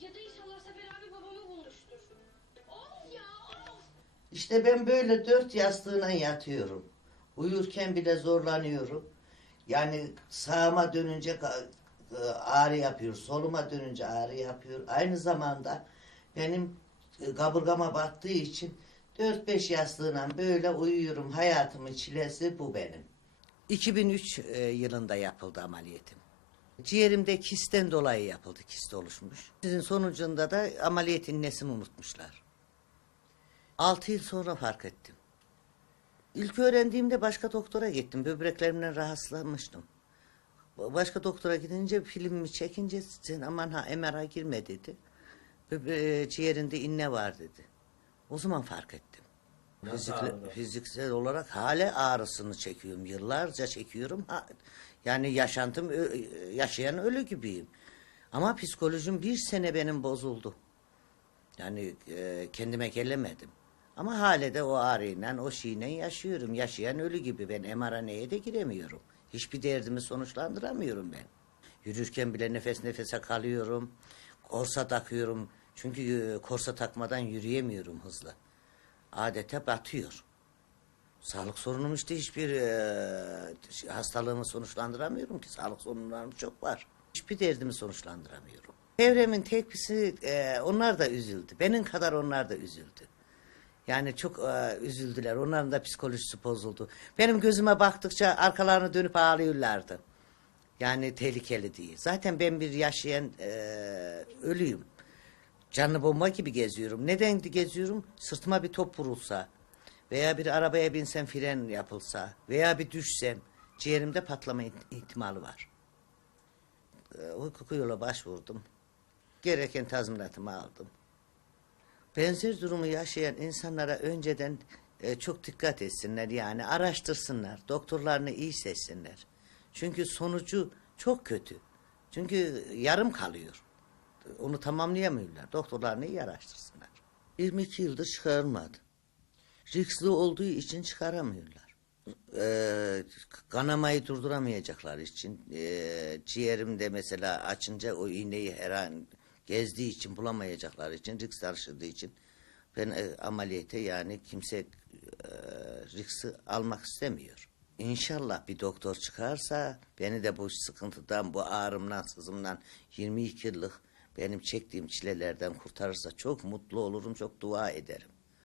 Ya da inşallah Sefer abi babamı bulmuştur. Of ya of. İşte ben böyle dört yastığına yatıyorum. Uyurken bile zorlanıyorum. Yani sağıma dönünce e, ağrı yapıyor, soluma dönünce ağrı yapıyor. Aynı zamanda benim e, kaburgama battığı için 4-5 yastığına böyle uyuyorum. Hayatımın çilesi bu benim. 2003 e, yılında yapıldı ameliyatım. Ciğerimde kisten dolayı yapıldı, kist oluşmuş. Sizin sonucunda da ameliyat innesini unutmuşlar. 6 yıl sonra fark ettim. İlk öğrendiğimde başka doktora gittim. Böbreklerimden rahatsızlanmıştım. Başka doktora gidince filmimi çekince sen aman ha MR'a girme dedi. Böbre ciğerinde inne var dedi. O zaman fark ettim. Fizikle- fiziksel olarak hala ağrısını çekiyorum. Yıllarca çekiyorum. Ha- yani yaşantım yaşayan ölü gibiyim. Ama psikolojim bir sene benim bozuldu. Yani e, kendime gelemedim. Ama hala de o ağrıyla, o şeyle yaşıyorum. Yaşayan ölü gibi. Ben MRNA'ya de giremiyorum. Hiçbir derdimi sonuçlandıramıyorum ben. Yürürken bile nefes nefese kalıyorum. Korsa takıyorum. Çünkü e, korsa takmadan yürüyemiyorum hızlı. Adeta batıyor. Sağlık sorunum işte hiçbir e, hastalığımı sonuçlandıramıyorum ki. Sağlık sorunlarım çok var. Hiçbir derdimi sonuçlandıramıyorum. Çevremin tek birisi, e, onlar da üzüldü. Benim kadar onlar da üzüldü. Yani çok e, üzüldüler. Onların da psikolojisi bozuldu. Benim gözüme baktıkça arkalarını dönüp ağlıyorlardı. Yani tehlikeli değil. Zaten ben bir yaşayan e, ölüyüm. Canlı bomba gibi geziyorum. Neden geziyorum? Sırtıma bir top vurulsa veya bir arabaya binsem fren yapılsa veya bir düşsem ciğerimde patlama ihti- ihtimali var. E, hukuku yola başvurdum. Gereken tazminatımı aldım. Benzer durumu yaşayan insanlara önceden e, çok dikkat etsinler yani araştırsınlar. Doktorlarını iyi seçsinler. Çünkü sonucu çok kötü. Çünkü yarım kalıyor. Onu tamamlayamıyorlar. Doktorlarını iyi araştırsınlar. 22 yıldır çıkarılmadı. Riskli olduğu için çıkaramıyorlar. Ee, kanamayı durduramayacaklar için ee, ciğerimde mesela açınca o iğneyi her an gezdiği için bulamayacaklar için risk taşıdığı için ben e, ameliyete yani kimse e, riski almak istemiyor. İnşallah bir doktor çıkarsa beni de bu sıkıntıdan bu ağrımdan sızımdan 22 yıllık benim çektiğim çilelerden kurtarırsa çok mutlu olurum çok dua ederim.